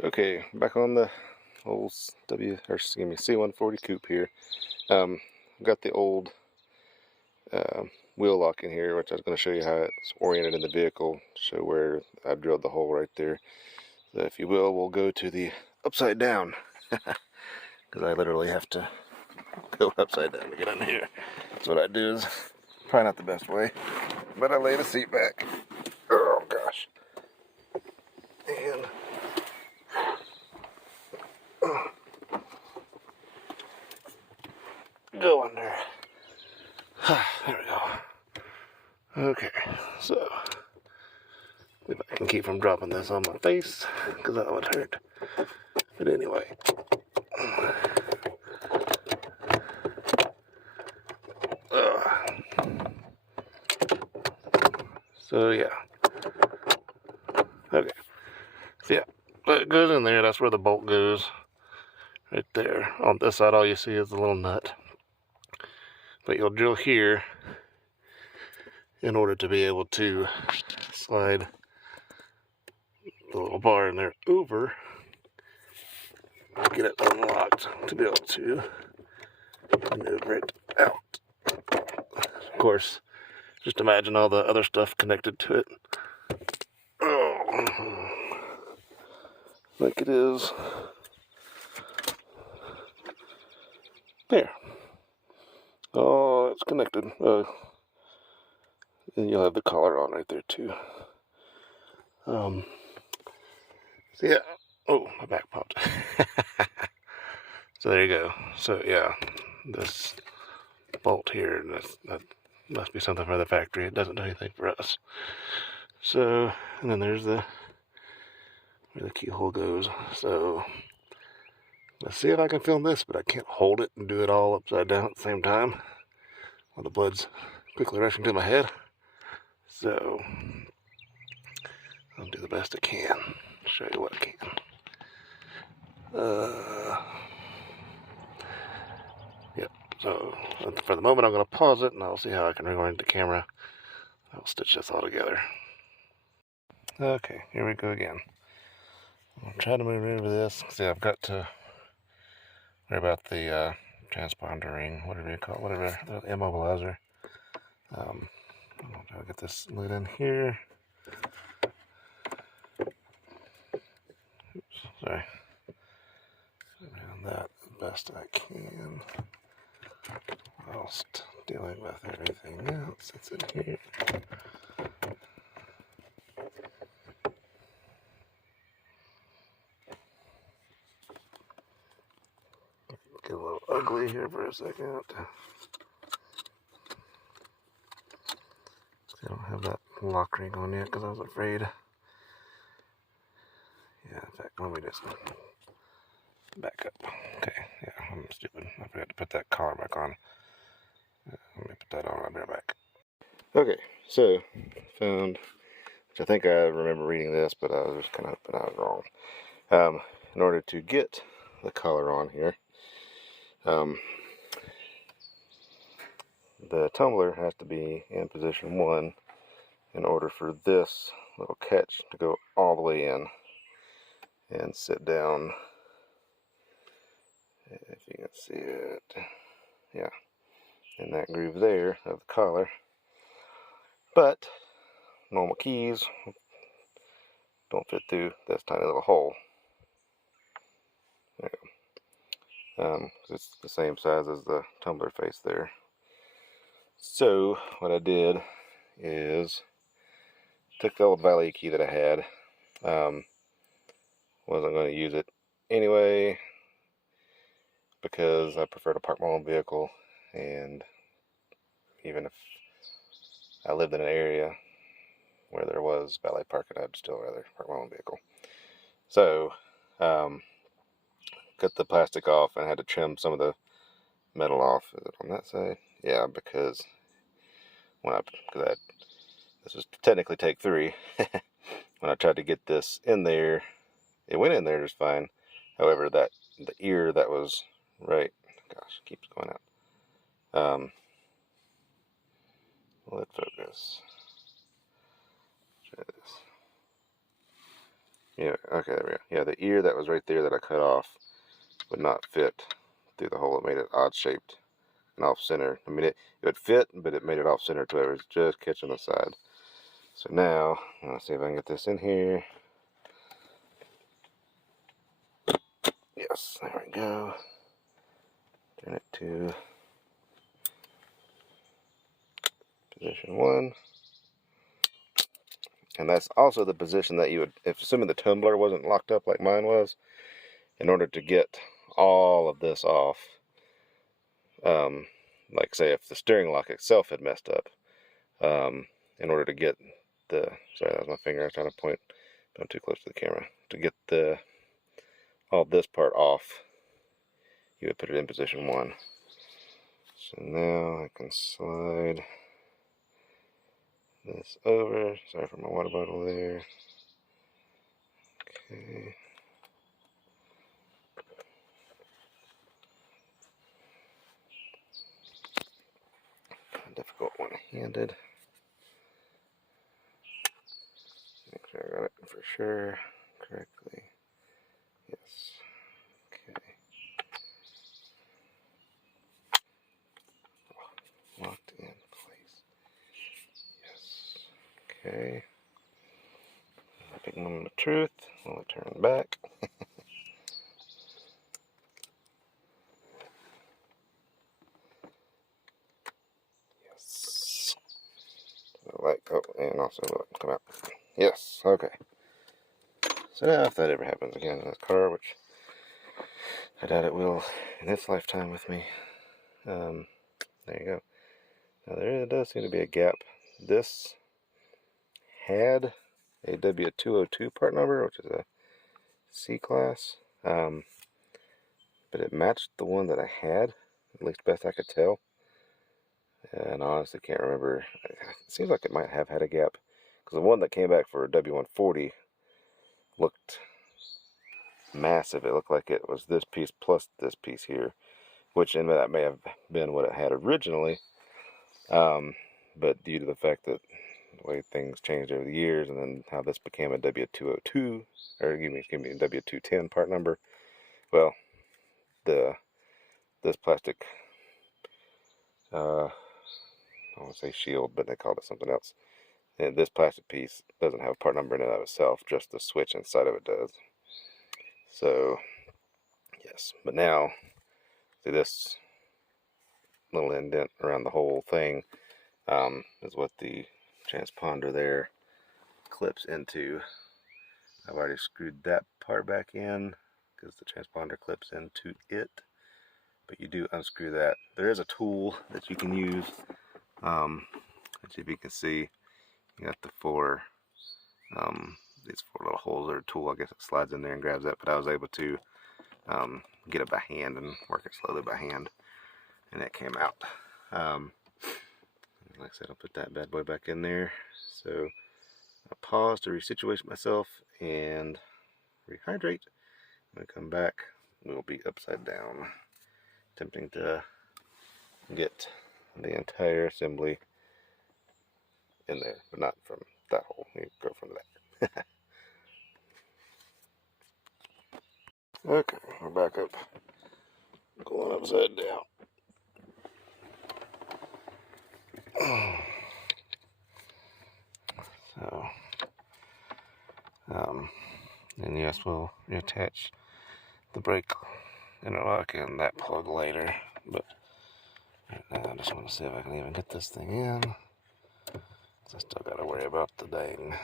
Okay, back on the old C140 coupe here. Got the old wheel lock in here, which I was going to show you how it's oriented in the vehicle, show where I drilled the hole right there. So if you will, we'll go to the upside down, because I literally have to go upside down to get in here. So what I do is, probably not the best way, but I lay the seat back. Oh gosh. And go under. There we go. Okay, so if I can keep from dropping this on my face, because that would hurt. But anyway. So yeah. Okay. So yeah, it goes in there. That's where the bolt goes. Right there. On this side, all you see is the little nut. But you'll drill here in order to be able to slide the little bar in there over, get it unlocked to be able to maneuver it out. Of course, just imagine all the other stuff connected to it. Oh, like it is. There. Oh, it's connected. And you'll have the collar on right there too. So yeah. Oh, my back popped. So there you go. So yeah, this bolt here, that must be something for the factory. It doesn't do anything for us. So, and then there's where the keyhole goes. So let's see if I can film this, but I can't hold it and do it all upside down at the same time while the blood's quickly rushing to my head. So I'll do the best I can. Show you what I can. Yep. So for the moment, I'm going to pause it, and I'll see how I can rewind the camera. I'll stitch this all together. Okay, here we go again. I'll try to maneuver this. See, I've got to worry about the transponder ring, whatever you call it, whatever, the immobilizer. I'll try to get this lid in here. Oops, sorry. Around that as best I can, whilst dealing with everything else that's in here. Get a little ugly here for a second. I don't have that lock ring on yet because I was afraid. Yeah, in fact, let me just back up. Okay, yeah, I'm stupid. I forgot to put that collar back on. Let me put that on. I'll be right back. Okay, so found, which I think I remember reading this, but I was just kind of hoping I was wrong. In order to get the collar on here, the tumbler has to be in position 1 in order for this little catch to go all the way in and sit down. If you can see it, yeah, in that groove there of the collar. But normal keys don't fit through this tiny little hole. There you go. It's the same size as the tumbler face there. So what I did is took the old valet key that I had. Wasn't going to use it anyway because I prefer to park my own vehicle, and even if I lived in an area where there was valet parking, I'd still rather park my own vehicle. So cut the plastic off and I had to trim some of the metal off. Is it on that side? Yeah, because this was technically take 3. When I tried to get this in there, it went in there just fine. However, the ear that was right, gosh, it keeps going out. Let focus. Try this. Yeah, okay, there we go. Yeah, the ear that was right there that I cut off would not fit through the hole. It made it odd shaped and off center. I mean, it would fit, but it made it off center to where it was just catching the side. So now, let's see if I can get this in here. Yes, there we go. Turn it to position 1. And that's also the position that you would, if assuming the tumbler wasn't locked up like mine was, in order to get all of this off, like say if the steering lock itself had messed up, in order to get the, sorry, that was my finger, I was trying to point, I'm too close to the camera, to get the, all this part off, you would put it in position 1. So now I can slide this over, sorry for my water bottle there, okay. Difficult one-handed. Make sure I got it for sure correctly. Yes. Okay. Locked in place. Yes. Okay. Big moment of truth. I'll turn back. Yes. Like, oh, and also let it come out. Yes. Okay. So now, if that ever happens again in this car, which I doubt it will in its lifetime with me, there you go. Now there does seem to be a gap. This had a W202 part number, which is a C class, but it matched the one that I had, at least best I could tell. And I honestly can't remember. It seems like it might have had a gap, because the one that came back for a W140 looked massive. It looked like it was this piece plus this piece here, which in that may have been what it had originally. But due to the fact that the way things changed over the years, and then how this became a W202, or excuse me, a W210 part number, well, this plastic, I want to say shield, but they called it something else. And this plastic piece doesn't have a part number in and of itself, just the switch inside of it does. So, yes, but now, see this little indent around the whole thing is what the transponder there clips into. I've already screwed that part back in because the transponder clips into it, but you do unscrew that. There is a tool that you can use, which if you can see, you got the these 4 little holes or a tool, I guess it slides in there and grabs that, but I was able to get it by hand and work it slowly by hand, and it came out. Like I said, I'll put that bad boy back in there. So I'll pause to resituate myself and rehydrate. When I come back, we'll be upside down, attempting to get the entire assembly in there, but not from that hole. You go from there. Okay, we're back up, going upside down. So, then yes, we'll reattach the brake interlock and that plug later, but right now I just want to see if I can even get this thing in, because I still got to worry about the dang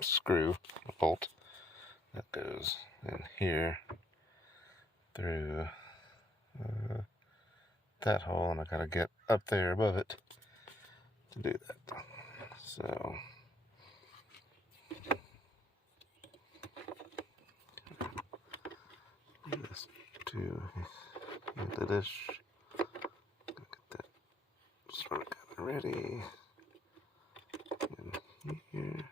screw, bolt that goes in here through that hole, and I gotta get up there above it to do that. So this to into this, get that sort of kind of ready in here.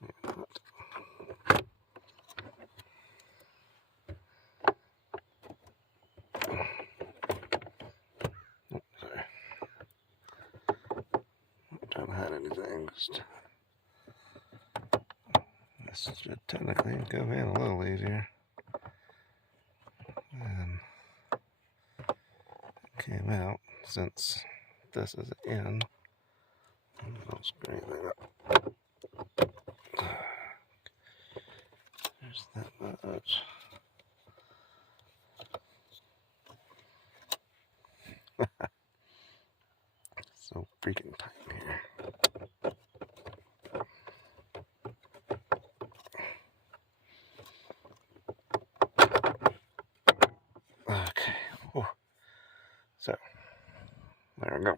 Maybe not. hide anything. This should technically go in a little easier. And it came out since this is in. Don't screw anything up. There's that much. So freaking tight here. Okay. Whew. So there we go.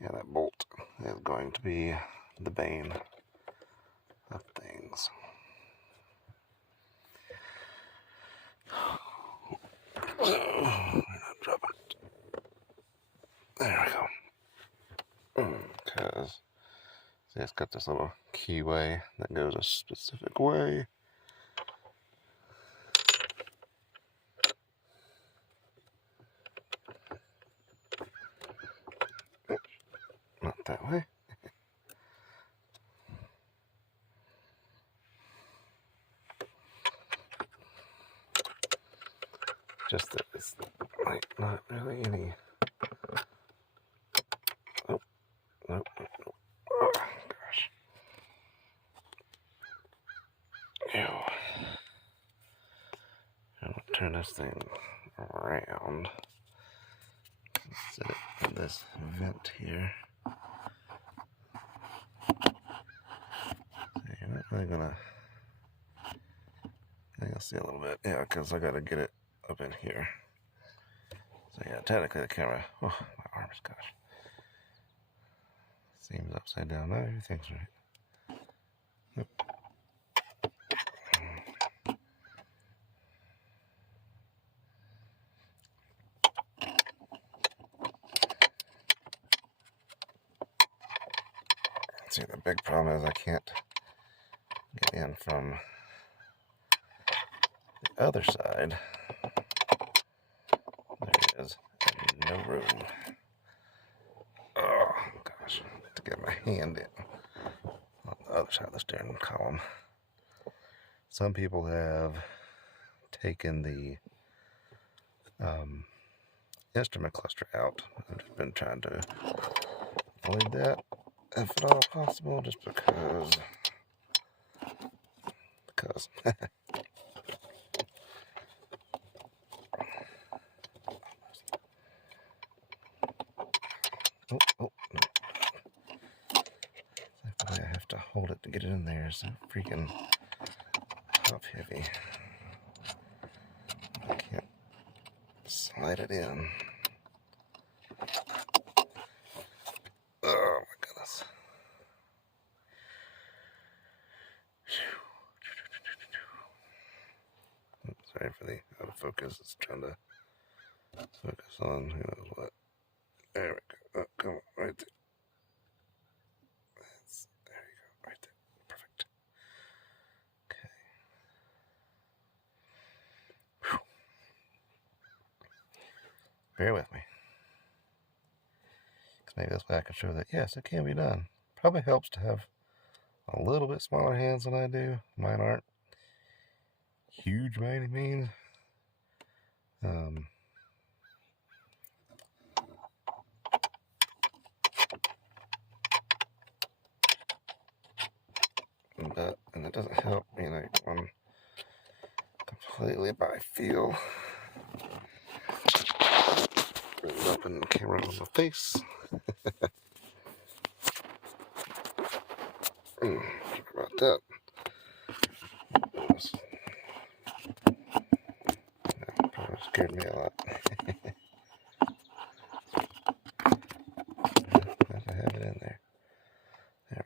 Yeah, that bolt is going to be the bane of things. Drop it. There we go. Because see, it's got this little keyway that goes a specific way. Not that way. Just that it's like not really any. Oh, nope. Oh, gosh. Ew. I'm gonna turn this thing around. Set it in this vent here. So you're not really gonna. I think I'll see a little bit. Yeah, because I gotta get it up in here. So yeah, technically the camera. Oh, my arms, gosh. Seems upside down. No, everything's right. Nope. See, the big problem is I can't get in from the other side. There it is. No room. Oh, gosh. To get my hand in on the other side of the steering column. Some people have taken the instrument cluster out. I've just been trying to avoid that if at all possible, just because oh, no. I have to hold it to get it in there. It's so freaking top heavy. I can't slide it in. Oh my goodness. Oops, sorry for the autofocus. It's trying to focus on who knows what. There we go. Oh, come on, right there. There you go, right there. Perfect. Okay. Whew. Bear with me. Because maybe this way I can show that, yes, it can be done. Probably helps to have a little bit smaller hands than I do. Mine aren't huge by any means. And it doesn't help me, like, I'm completely by feel. Really open the camera on my face. Sorry about that. That probably scared me a lot. I have it in there. There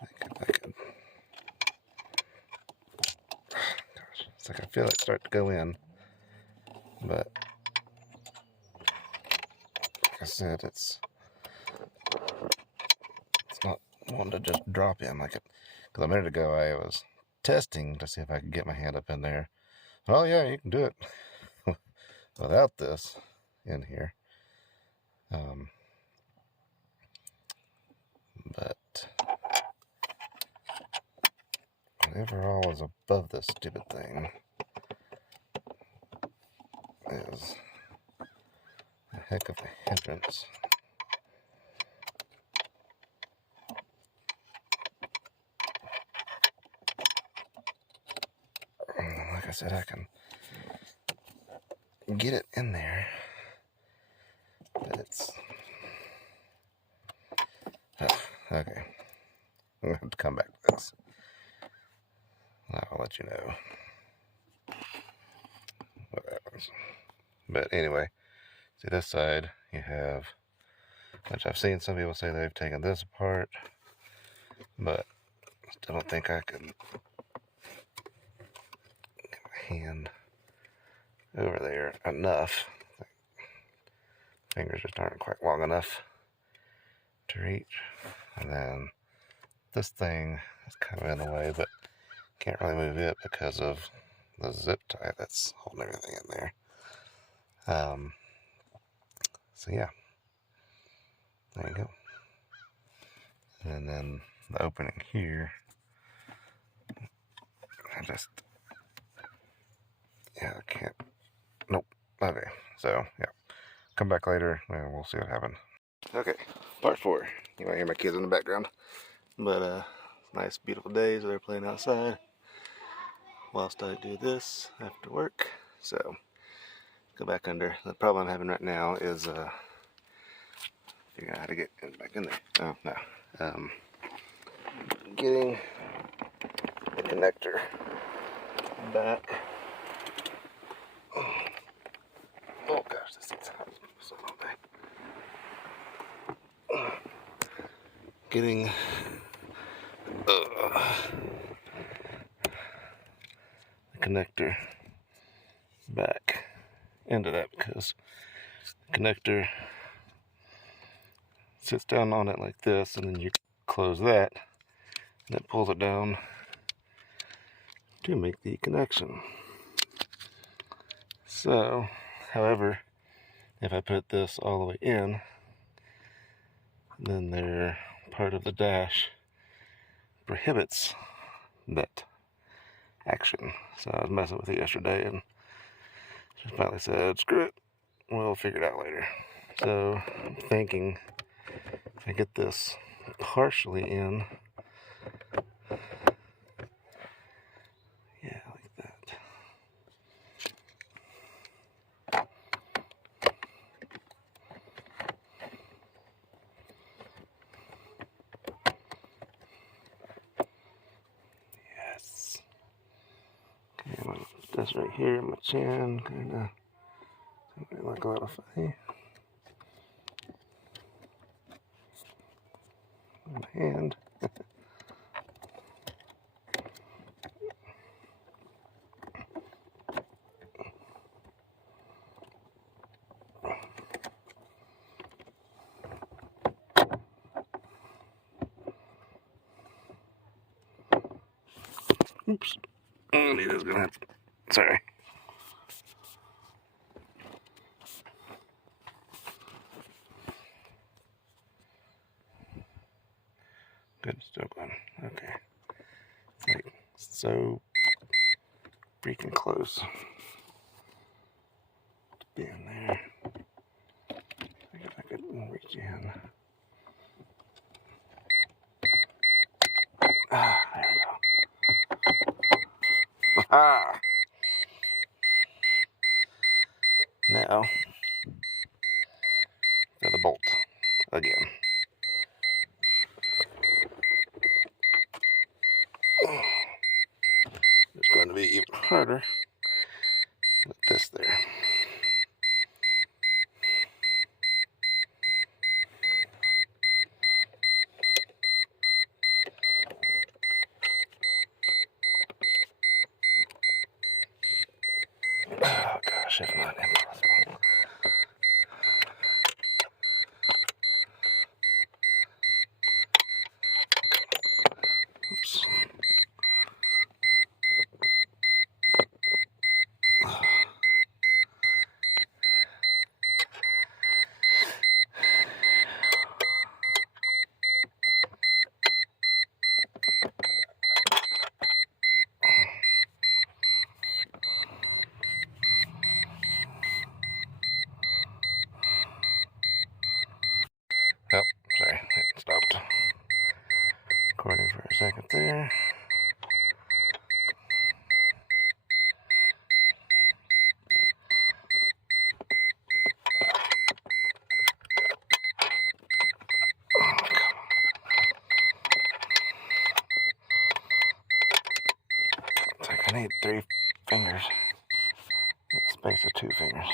we go. I could. Gosh, it's like I feel it start to go in, but like I said, it's not one to just drop in like it. Because a minute ago I was testing to see if I could get my hand up in there. Oh yeah, you can do it without this in here. whatever all is above this stupid thing is a heck of a hindrance. Like I said, I can get it in there, but it's... okay. I'm going to have to come back to this. I'll let you know what happens. But anyway, see this side, you have, which I've seen some people say they've taken this apart, but I still don't think I can get my hand over there enough. Fingers just aren't quite long enough to reach. And then this thing is kind of in the way, but can't really move it because of the zip tie that's holding everything in there. So yeah, there you go. And then the opening here, I can't, nope, okay. So yeah, come back later and we'll see what happened. Okay, part 4. You might hear my kids in the background, but nice beautiful day, so they're playing outside whilst I do this after work. So go back under. The problem I'm having right now is figuring out how to get back in there. Oh no, getting the connector back. Oh gosh, this thing's hot. So getting the connector back into that, because the connector sits down on it like this, and then you close that and it pulls it down to make the connection. So, however, if I put this all the way in, then their part of the dash prohibits that action. So I was messing with it yesterday and just finally said, screw it, we'll figure it out later. So I'm thinking if I get this partially in, yeah, like that. Yes. Okay, I'm gonna put this right here in my chin, kind of like a little funny. My hand. Oops. Oh, Nita's gonna have to. Sorry. Good, still going. Okay. It's like so freaking close to being there. I guess I could reach in. Ah, there we go. Ah! Now, the bolt again. It's going to be even harder with this there. Oh gosh, if not impossible. Oops. Recording for a second there. It's like I need 3 fingers in the space of 2 fingers.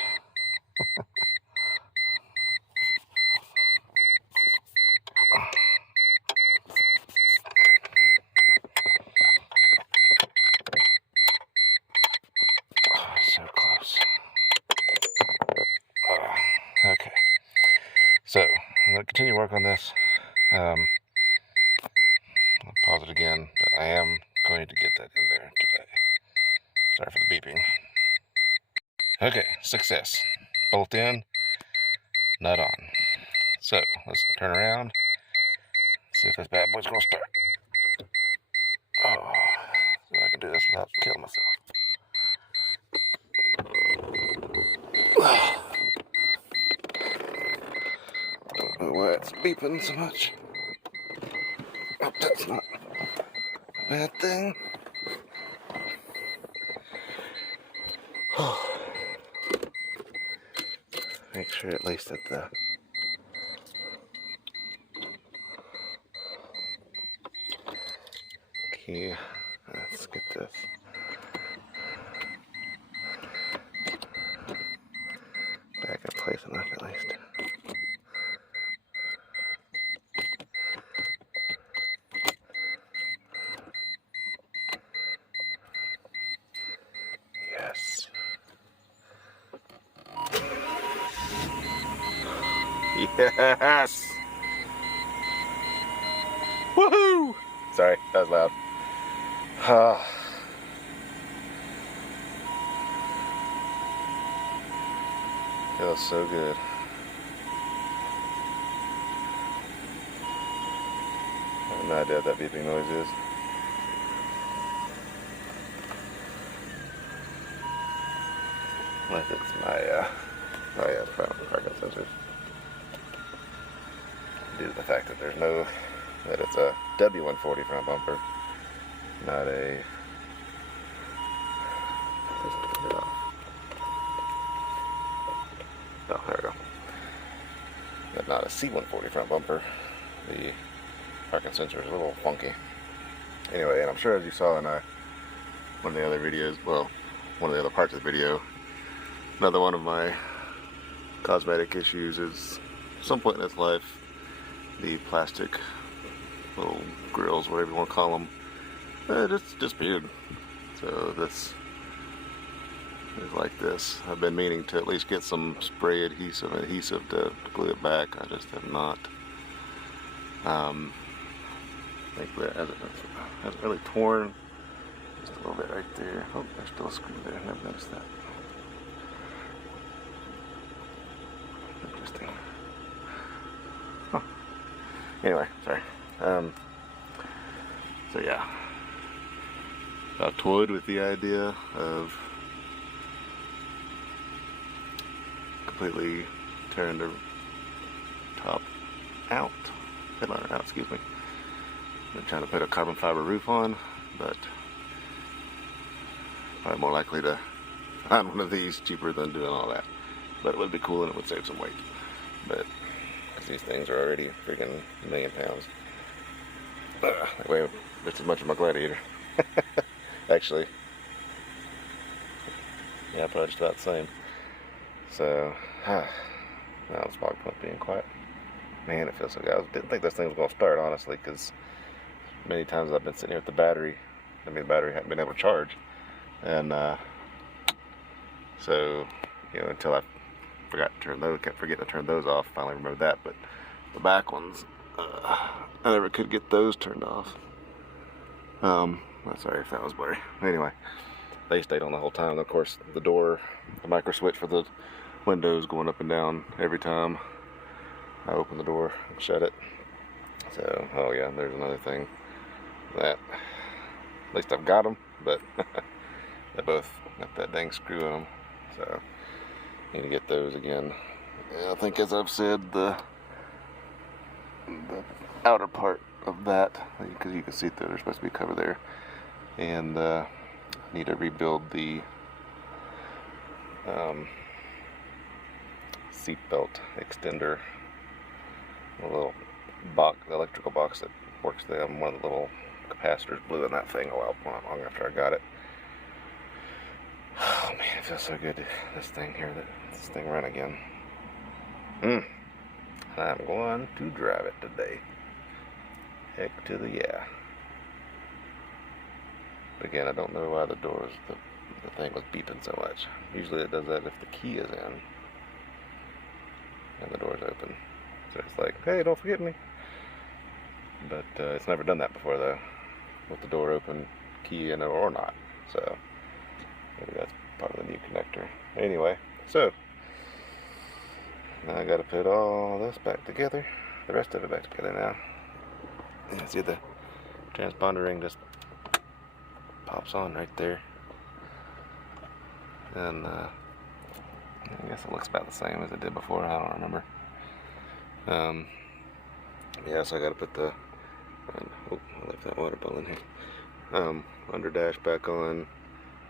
Oh, so close. Okay. So, I'm going to continue to work on this. I'll pause it again, but I am going to get that in there today. Sorry for the beeping. Okay, success. Bolt in, nut on. So, let's turn around, see if this bad boy's going to start. Oh, see if I can do this without killing myself. Don't know why it's beeping so much. Hope that's not a bad thing. Make sure at least that the key, let's get this back in place enough at least. Yes. Yes! Woohoo! Sorry, that was loud. Feels so good. I have no idea what that beeping noise is. Unless it's my, oh yeah, it's probably parking sensors. Due to the fact that that it's a W140 front bumper, not a, oh, there we go. But not a C140 front bumper. The parking sensor is a little funky. Anyway, and I'm sure as you saw in one of the other videos, well, one of the other parts of the video, another one of my cosmetic issues is at some point in its life, the plastic little grills, whatever you want to call them, just disappeared. So this is like this. I've been meaning to at least get some spray adhesive to glue it back. I just have not. I think that hasn't really torn. Just a little bit right there. Oh, there's still a screw there. Never noticed that. Interesting. Huh. Anyway, sorry. So yeah, I toyed with the idea of completely tearing the top out, headliner out, excuse me. I'm trying to put a carbon fiber roof on, but probably more likely to find one of these cheaper than doing all that. But it would be cool and it would save some weight. But because these things are already freaking £1 million. That way it's as much as my Gladiator. Actually, yeah, probably just about the same. So, now the spark plug being quiet. Man, it feels so good. I didn't think this thing was going to start, honestly, because many times I've been sitting here with the battery. I mean, the battery hadn't been able to charge. And, so, you know, until I kept forgetting to turn those off. Finally remembered that, but the back ones, I never could get those turned off. Sorry if that was blurry. Anyway, they stayed on the whole time. Of course, the micro switch for the windows going up and down every time I open the door and shut it. So, oh yeah, there's another thing that, at least I've got them, but they both got that dang screw in them. So, need to get those again. Yeah, I think, as I've said, the outer part of that, because you can see that there's supposed to be cover there. And I need to rebuild the seat belt extender, the little box, the electrical box that works there. One of the little capacitors blew in that thing a while long after I got it. Oh man, it feels so good to this thing run again. I'm going to drive it today. Heck to the yeah. But again, I don't know why the thing was beeping so much. Usually it does that if the key is in and the door's open. So it's like, hey, don't forget me. But it's never done that before though, with the door open, key in or not. So maybe that's part of the new connector. Anyway, so now I gotta put all this back together, the rest of it back together now. Yeah, see the transponder ring just pops on right there. And I guess it looks about the same as it did before, I don't remember. Yeah, so I gotta put the, oh, I left that water bottle in here. Under dash back on,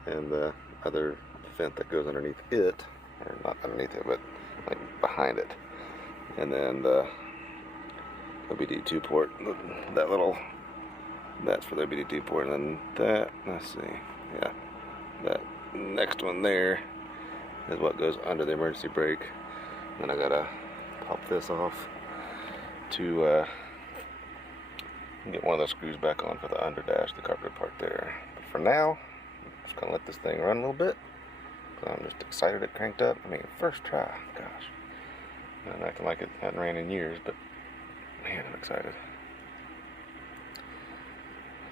and the other vent that goes underneath it, or not underneath it, but like behind it. And then the OBD2 port, that's for the OBD2 port, and then that, let's see, yeah, that next one there is what goes under the emergency brake. Then I gotta pop this off to get one of those screws back on for the under dash, the carpeted part there. But for now, I'm just gonna let this thing run a little bit. I'm just excited it cranked up. I mean, first try, gosh. I'm acting like it hadn't ran in years, but man, I'm excited.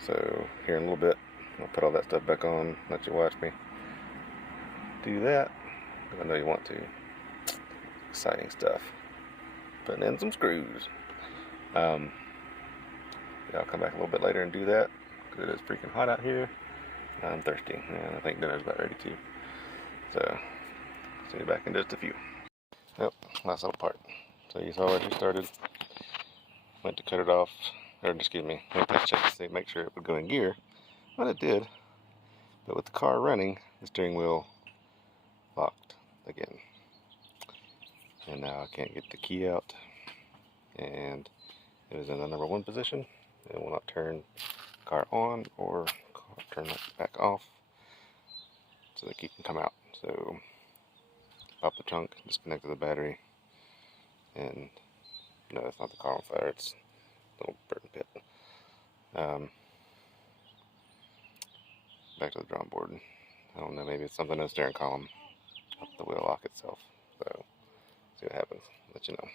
So here in a little bit, I'll put all that stuff back on, let you watch me do that, because I know you want to. Exciting stuff. Putting in some screws. Yeah, I'll come back a little bit later and do that, because it is freaking hot out here. I'm thirsty, and I think dinner's about ready too. So, see you back in just a few. Yep, last little part. So you saw I just started. Went to cut it off, or excuse me, went to check to see, make sure it would go in gear. Well, it did. But with the car running, the steering wheel locked again. And now I can't get the key out. And it is in the number 1 position. It will not turn the car on or turn it back off so the key can come out. So pop the trunk, disconnect the battery, and no, it's not the car on fire, it's a little burn pit. Back to the drawing board. I don't know, maybe it's something in the steering column, the wheel lock itself. So see what happens, let you know.